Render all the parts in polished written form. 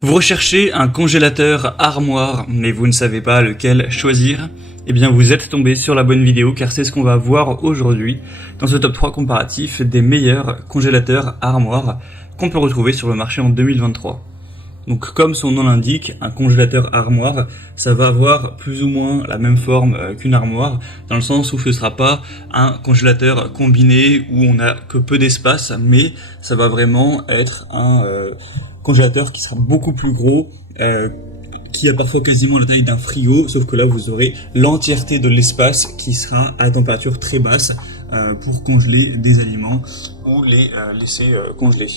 Vous recherchez un congélateur armoire, mais vous ne savez pas lequel choisir? Eh bien vous êtes tombé sur la bonne vidéo car c'est ce qu'on va voir aujourd'hui dans ce top 3 comparatif des meilleurs congélateurs armoire qu'on peut retrouver sur le marché en 2023. Donc comme son nom l'indique, un congélateur armoire, ça va avoir plus ou moins la même forme qu'une armoire, dans le sens où ce ne sera pas un congélateur combiné où on n'a que peu d'espace, mais ça va vraiment être un congélateur qui sera beaucoup plus gros, qui a parfois quasiment la taille d'un frigo, sauf que là vous aurez l'entièreté de l'espace qui sera à température très basse pour congeler des aliments ou les laisser congeler.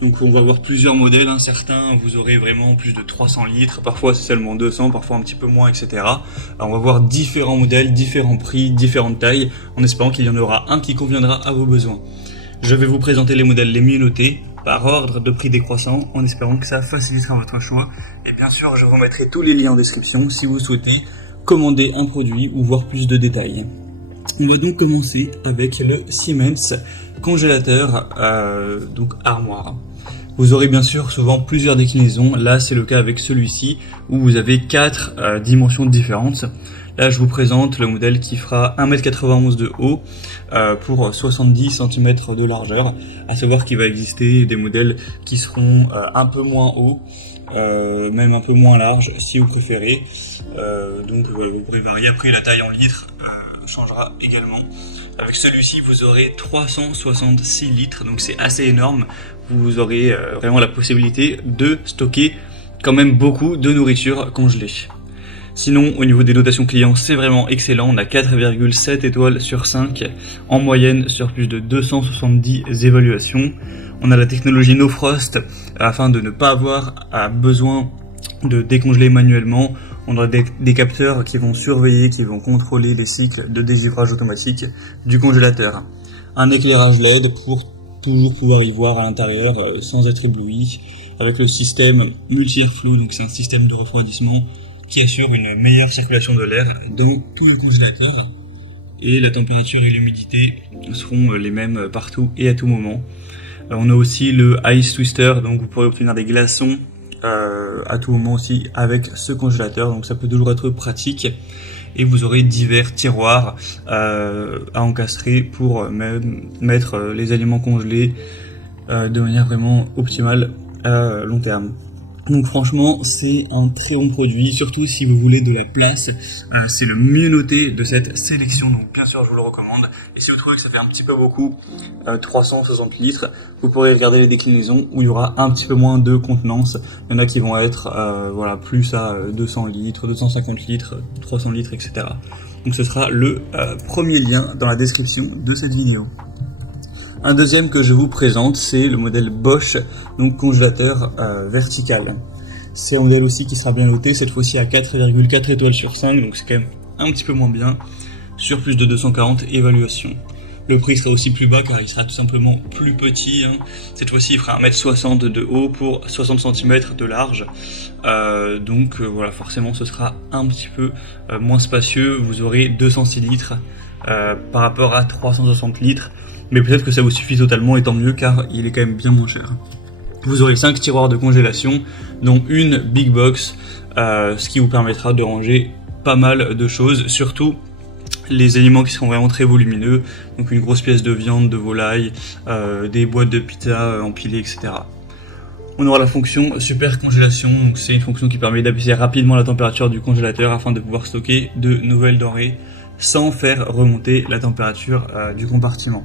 Donc on va voir plusieurs modèles, certains vous aurez vraiment plus de 300 litres, parfois c'est seulement 200, parfois un petit peu moins, etc. Alors on va voir différents modèles, différents prix, différentes tailles, en espérant qu'il y en aura un qui conviendra à vos besoins. Je vais vous présenter les modèles les mieux notés, par ordre de prix décroissant, en espérant que ça facilitera votre choix. Et bien sûr, je vous mettrai tous les liens en description si vous souhaitez commander un produit ou voir plus de détails. On va donc commencer avec le Siemens congélateur donc armoire. Vous aurez bien sûr souvent plusieurs déclinaisons, là c'est le cas avec celui-ci où vous avez 4 dimensions différentes. Là je vous présente le modèle qui fera 1m91 de haut pour 70 cm de largeur, à savoir qu'il va exister des modèles qui seront un peu moins hauts, même un peu moins larges si vous préférez, donc vous pourrez varier. Après la taille en litres changera également. Avec celui-ci vous aurez 366 litres, donc c'est assez énorme. Vous aurez vraiment la possibilité de stocker quand même beaucoup de nourriture congelée. Sinon, au niveau des notations clients, c'est vraiment excellent. On a 4,7 étoiles sur 5 en moyenne sur plus de 270 évaluations. On a la technologie No Frost afin de ne pas avoir besoin de décongeler manuellement. On a des capteurs qui vont surveiller, qui vont contrôler les cycles de déslivrage automatique du congélateur. Un éclairage LED pour toujours pouvoir y voir à l'intérieur sans être ébloui. Avec le système multi-airflow, donc c'est un système de refroidissement qui assure une meilleure circulation de l'air dans tout le congélateur. Et la température et l'humidité seront les mêmes partout et à tout moment. On a aussi le Ice Twister, donc vous pourrez obtenir des glaçons à tout moment aussi avec ce congélateur, donc ça peut toujours être pratique. Et vous aurez divers tiroirs à encastrer pour mettre les aliments congelés de manière vraiment optimale à long terme. Donc franchement c'est un très bon produit, surtout si vous voulez de la place, c'est le mieux noté de cette sélection, donc bien sûr je vous le recommande. Et si vous trouvez que ça fait un petit peu beaucoup, 360 litres, vous pourrez regarder les déclinaisons où il y aura un petit peu moins de contenance. Il y en a qui vont être plus à 200 litres, 250 litres, 300 litres, etc. Donc ce sera le premier lien dans la description de cette vidéo. Un deuxième que je vous présente, c'est le modèle Bosch, donc congélateur vertical. C'est un modèle aussi qui sera bien noté, cette fois-ci à 4,4 étoiles sur 5, donc c'est quand même un petit peu moins bien, sur plus de 240 évaluations. Le prix sera aussi plus bas car il sera tout simplement plus petit. Cette fois-ci il fera 1m60 de haut pour 60 cm de large. Donc voilà, forcément ce sera un petit peu moins spacieux. Vous aurez 206 litres par rapport à 360 litres. Mais peut-être que ça vous suffit totalement et tant mieux car il est quand même bien moins cher. Vous aurez 5 tiroirs de congélation, dont une big box, ce qui vous permettra de ranger pas mal de choses, surtout les aliments qui seront vraiment très volumineux, donc une grosse pièce de viande, de volaille, des boîtes de pizza empilées, etc. On aura la fonction super congélation, donc c'est une fonction qui permet d'abaisser rapidement la température du congélateur afin de pouvoir stocker de nouvelles denrées sans faire remonter la température du compartiment.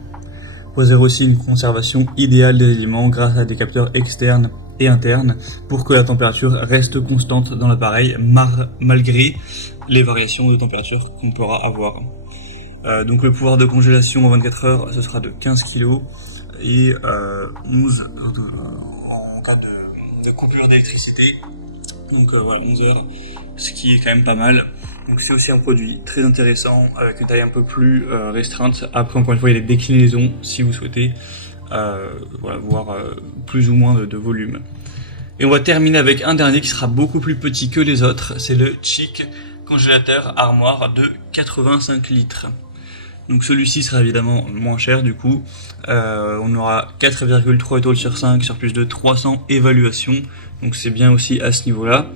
Vous aurez aussi une conservation idéale des aliments grâce à des capteurs externes et internes pour que la température reste constante dans l'appareil malgré les variations de température qu'on pourra avoir. Donc le pouvoir de congélation en 24 heures ce sera de 15 kg et 11 en cas de coupure d'électricité. Donc voilà, 11 heures, ce qui est quand même pas mal. Donc c'est aussi un produit très intéressant avec une taille un peu plus restreinte. Après encore une fois il y a des déclinaisons si vous souhaitez voir plus ou moins de volume. Et on va terminer avec un dernier qui sera beaucoup plus petit que les autres, c'est le Chic congélateur armoire de 85 litres. Donc celui-ci sera évidemment moins cher du coup. On aura 4,3 étoiles sur 5 sur plus de 300 évaluations. donc c'est bien aussi à ce niveau-là.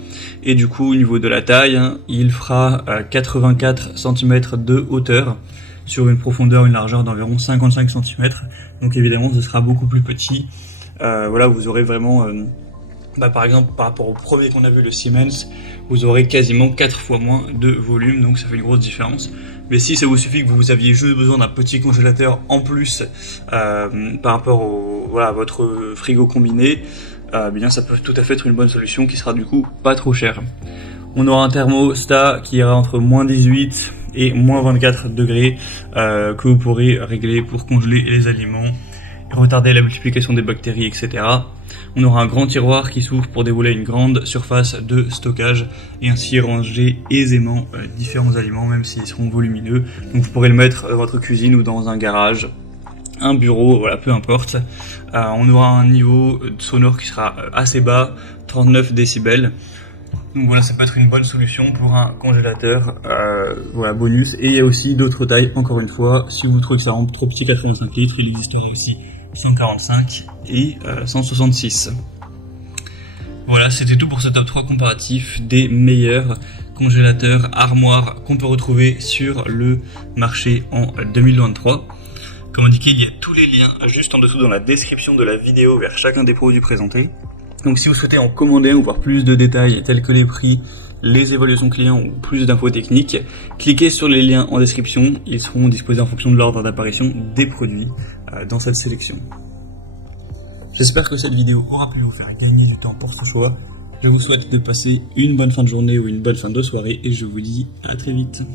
Et du coup, au niveau de la taille, hein, il fera 84 cm de hauteur sur une profondeur, une largeur d'environ 55 cm. Donc évidemment, ce sera beaucoup plus petit. Voilà, vous aurez vraiment, par exemple, par rapport au premier qu'on a vu, le Siemens, vous aurez quasiment 4 fois moins de volume, donc ça fait une grosse différence. Mais si ça vous suffit que vous aviez juste besoin d'un petit congélateur en plus par rapport à votre frigo combiné, bien ça peut tout à fait être une bonne solution qui sera du coup pas trop cher. On aura un thermostat qui ira entre moins 18 et moins 24 degrés que vous pourrez régler pour congeler les aliments, retarder la multiplication des bactéries, etc. On aura un grand tiroir qui s'ouvre pour dérouler une grande surface de stockage et ainsi ranger aisément différents aliments, même s'ils seront volumineux. Donc vous pourrez le mettre dans votre cuisine ou dans un garage, un bureau, voilà, peu importe. On aura un niveau sonore qui sera assez bas, 39 décibels. Donc voilà, ça peut être une bonne solution pour un congélateur, voilà, bonus. Et il y a aussi d'autres tailles, encore une fois, si vous trouvez que ça rend trop petit, 85 litres, il existera aussi 145 et 166. Voilà, c'était tout pour ce top 3 comparatif des meilleurs congélateurs armoires qu'on peut retrouver sur le marché en 2023. Comme indiqué, il y a tous les liens juste en dessous dans la description de la vidéo vers chacun des produits présentés. Donc si vous souhaitez en commander ou voir plus de détails tels que les prix, les évaluations clients ou plus d'infos techniques, cliquez sur les liens en description, ils seront disposés en fonction de l'ordre d'apparition des produits dans cette sélection. J'espère que cette vidéo aura pu vous faire gagner du temps pour ce choix. Je vous souhaite de passer une bonne fin de journée ou une bonne fin de soirée et je vous dis à très vite.